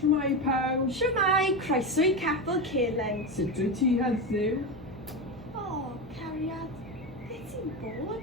Shwmai pawb. Shwmai, croeso I capel Celyn. Sut wyt ti heddiw? O, cariad, beth ti'n bod?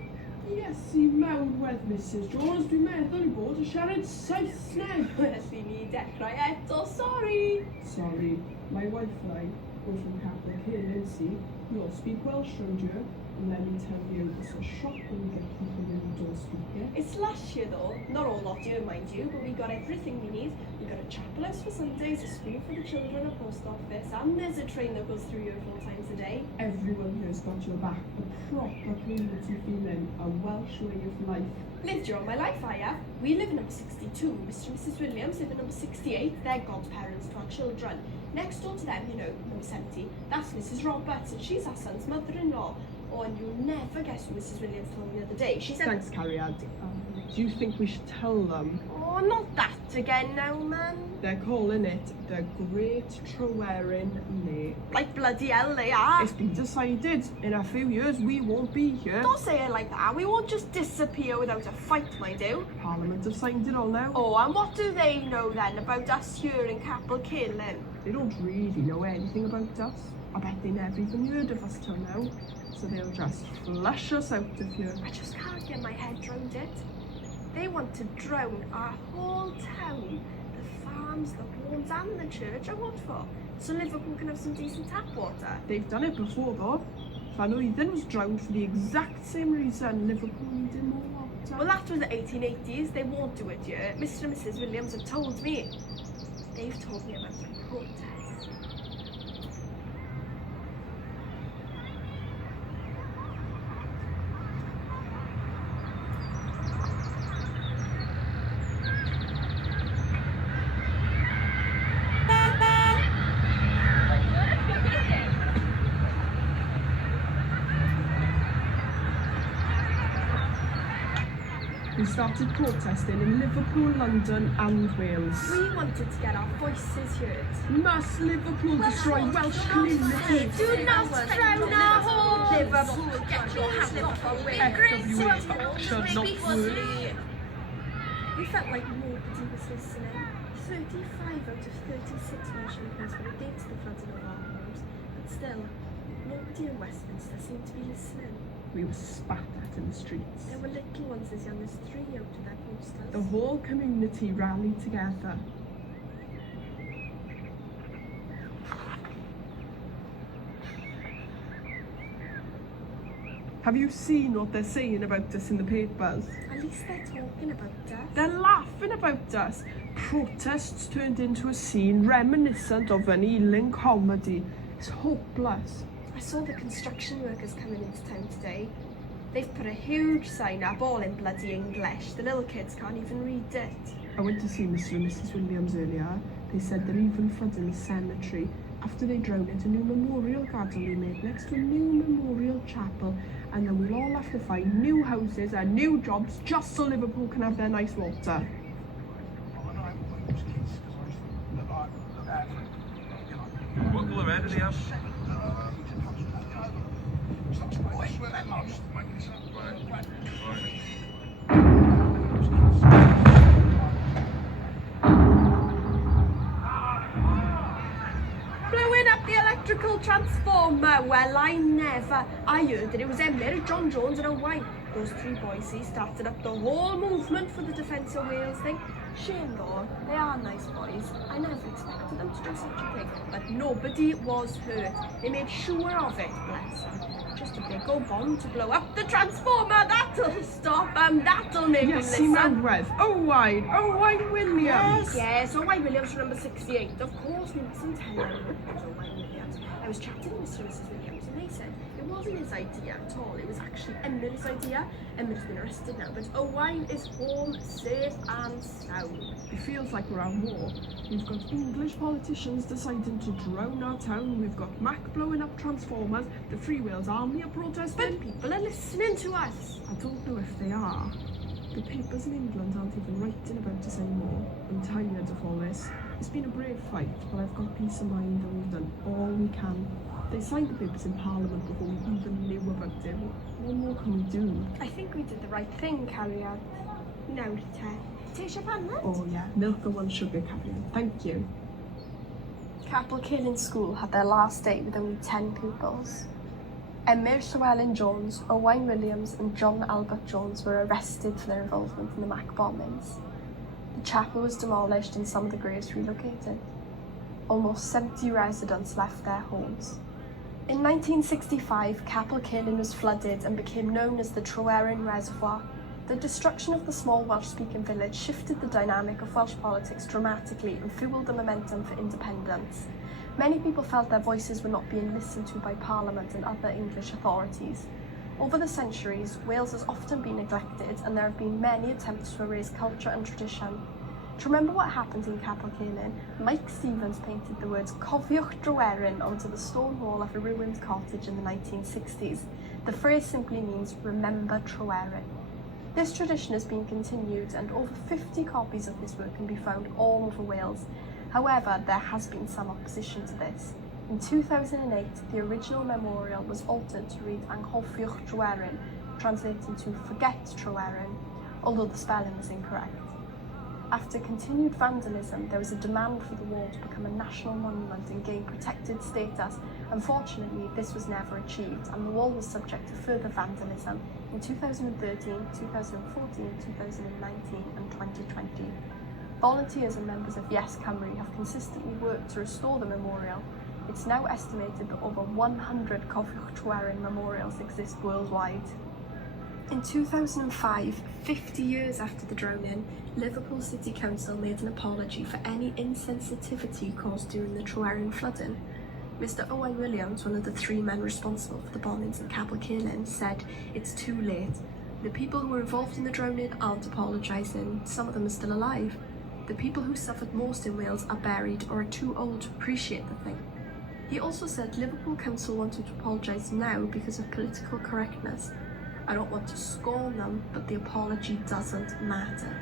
Yes, I mawrwedd Mrs Jones. Dwi'n meddwl I bod yn siarad Saesneg. Felly ni dechrau eto, sori. Sorry, my wife and I go from Capel Celyn, see. We all speak Welsh round here. And let me tell you, it's a shocking that people really don't speak it. It's lush here though, not all lot here mind you, but we got everything we need. We got a chapel house for Sundays, a school for the children, a post office, and there's a train that goes through here 4 times a day. Everyone here's got your back, a proper community feeling, a Welsh way of life. Lived here all my life, I have. We live in number 62, Mr and Mrs Williams live in number 68, they're godparents to our children. Next door to them, you know, number 70, that's Mrs Roberts, and she's our son's mother-in-law. Oh, and you'll never guess what Mrs Williams told me the other day. She said... Thanks, Cariad. Do you think we should tell them? Oh, not that again now, man. They're calling it the Great Dryweryn Lay. Like bloody hell they are. It's been decided. In a few years, we won't be here. Don't say it like that. We won't just disappear without a fight, mind you. Parliament have signed it all now. Oh, and what do they know then about us here in Capel Celyn? They don't really know anything about us. I bet they never even heard of us till now. So they'll just flush us out of here. I just can't get my head around it. They want to drown our whole town. The farms, the homes and the church. And what for? So Liverpool can have some decent tap water. They've done it before though. Van Uyden was drowned for the exact same reason. Liverpool needed more water. Well, that was the 1880s. They won't do it yet. Mr and Mrs Williams have told me. They've told me about the protest. We started protesting in Liverpool, London and Wales. We wanted to get our voices heard. Must Liverpool destroy Welsh community? Do not drown our homes! Liverpool, get your hands Liverpool. FWA action, not word. We felt like nobody was listening. 35 out of 36 Welsh MPs were against the flooding of our homes, but still, nobody in Westminster seemed to be listening. We were spat at in the streets. There were little ones as young as 3 out of their posters. The whole community rallied together. Have you seen what they're saying about us in the papers? At least they're talking about us. They're laughing about us. Protests turned into a scene reminiscent of an Ealing comedy. It's hopeless. I saw the construction workers coming into town today. They've put a huge sign up, all in bloody English. The little kids can't even read it. I went to see Mr and Mrs Williams earlier. They said they're even flooding the cemetery. After they drown it, a new memorial garden will be made next to a new memorial chapel. And then we'll all have to find new houses and new jobs just so Liverpool can have their nice water. What colour hair did he have? Blowing up the electrical transformer. Well, I heard that it was Emyr, John Jones and Owain. Those 3 boys, see, started up the whole movement for the Defence of Wales thing. Shame though, they are nice boys. I never expected them to do such a thing. But nobody was hurt. They made sure of it, bless them. Just a big old bomb to blow up the transformer. That'll stop them. That'll make them Yes, listen. Mawredd. Owain Williams. Yes, Owain Williams from number 68. Of course, we mustn't tell anyone it was Owain Williams. I was chatting to Mr and Mrs Williams and they said it wasn't his idea at all. It was actually Emyr's idea. Emyr's been arrested now, but Owain is home, safe and sound. It feels like we're at war. We've got English politicians deciding to drown our town. We've got Mac blowing up transformers. The Free Wales Army are protesting. But people are listening to us. I don't know if they are. The papers in England aren't even writing about us anymore. I'm tired of all this. It's been a brave fight, but I've got peace of mind and we've done all we can. They signed the papers in Parliament before we even knew about it. What more can we do? I think we did the right thing, Cariad. Now, Te. Take your pan, Oh yeah, milk and 1 sugar, Catherine. Thank you. Capel Cailin School had their last day with only 10 pupils. Emyr Llewellyn Jones, Owain Williams and John Albert Jones were arrested for their involvement in the Mac bombings. The chapel was demolished and some of the graves relocated. Almost 70 residents left their homes. In 1965, Capel Cailin was flooded and became known as the Dryweryn Reservoir. The destruction of the small Welsh-speaking village shifted the dynamic of Welsh politics dramatically and fueled the momentum for independence. Many people felt their voices were not being listened to by Parliament and other English authorities. Over the centuries, Wales has often been neglected and there have been many attempts to erase culture and tradition. To remember what happened in Capel Cailin, Mike Stevens painted the words Cofiwch Dryweryn onto the stone wall of a ruined cottage in the 1960s. The phrase simply means remember Dryweryn. This tradition has been continued and over 50 copies of this work can be found all over Wales. However, there has been some opposition to this. In 2008, the original memorial was altered to read Cofiwch Dryweryn, translating to Forget Dryweryn, although the spelling was incorrect. After continued vandalism, there was a demand for the wall to become a national monument and gain protected status. Unfortunately, this was never achieved, and the wall was subject to further vandalism in 2013, 2014, 2019 and 2020. Volunteers and members of Yes Cymru have consistently worked to restore the memorial. It's now estimated that over 100 Cofiwch Dryweryn memorials exist worldwide. In 2005, 50 years after the drowning, Liverpool City Council made an apology for any insensitivity caused during the Dryweryn flooding. Mr. Owain Williams, one of the 3 men responsible for the bombings in Capel Cailin, said, "It's too late. The people who were involved in the drowning aren't apologising. Some of them are still alive. The people who suffered most in Wales are buried or are too old to appreciate the thing." He also said Liverpool Council wanted to apologise now because of political correctness. "I don't want to scorn them, but the apology doesn't matter.